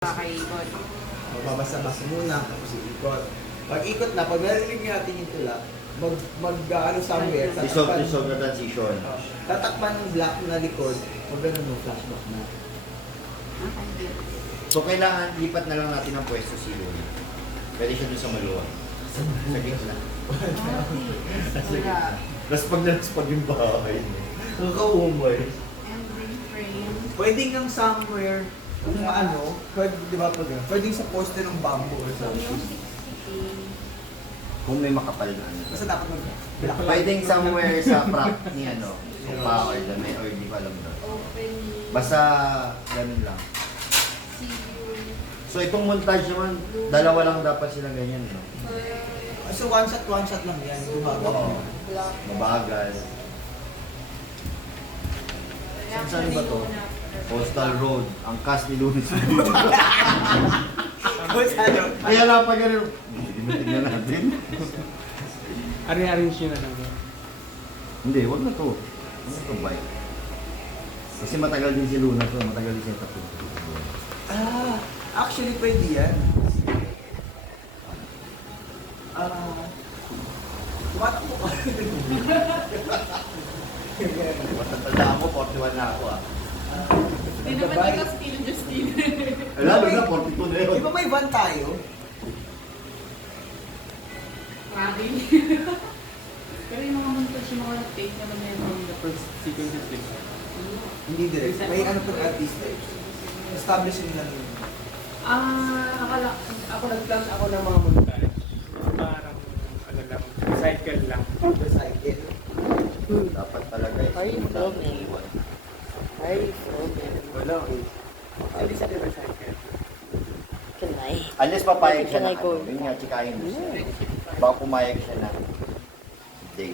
Kakaikot. Mababasa-basa muna, tapos iikot. Pag ikot na, pag narinig natin yung tula, ano somewhere, Dissolve na transition. Tatakpan ng black na likod, pag ganun mo, flashback na. Okay. So kailangan lipat na lang natin ang pwesto si Louie. Pwede siya dun sa maluwag. Sa gitna. Wala. Laspag yung bahay. Nakaka-umay. Ending frame. Pwede kang somewhere, kung ano, pwede, di ba po din? Pwede sa poste ng bamboo or something. Music City. Kung may makapal na ano. Basta dapat mag black. Pwedeng somewhere sa prop ni ano, sopa or dami or di pa alam doon. Opening. Basta ganun lang. See you. So itong montage naman, dalawa lang dapat silang ganyan, no? So one shot lang yan, gumawa. Oo. Black. Mabagal. Saan ba to? Coastal Road, ang cast ni Louie. Kaya lang pa ganun. Sige na, tignan natin. Ari-arrange yun na lang. Hindi, wag na to. Wag na to, bike. Kasi matagal din si Luna to, matagal din siya tattoo. Actually pwede yan. Tumatakbo ka. Matatanda mo, 41 na ako ah. Hindi naman ikaw still just still. Alam mo na, 42 na yun. Di ba may van tayo? Maring. Pero yung mga montage, yung mga take naman yan from the first sequence of this. Hindi direct. May ano pang artist establish nila yun. Ako nag-plan ako ng mga montage. Parang, ano lang, cycle lang. The cycle. Dapat talaga eh. Ay, Muna okay. iiwan. Ay, okay. Wala eh. Hindi sa diba cycle? Can I? Unless papayag siya Can na I go? ano, yun nga, chikahin mo siya. Baka pumayag siya na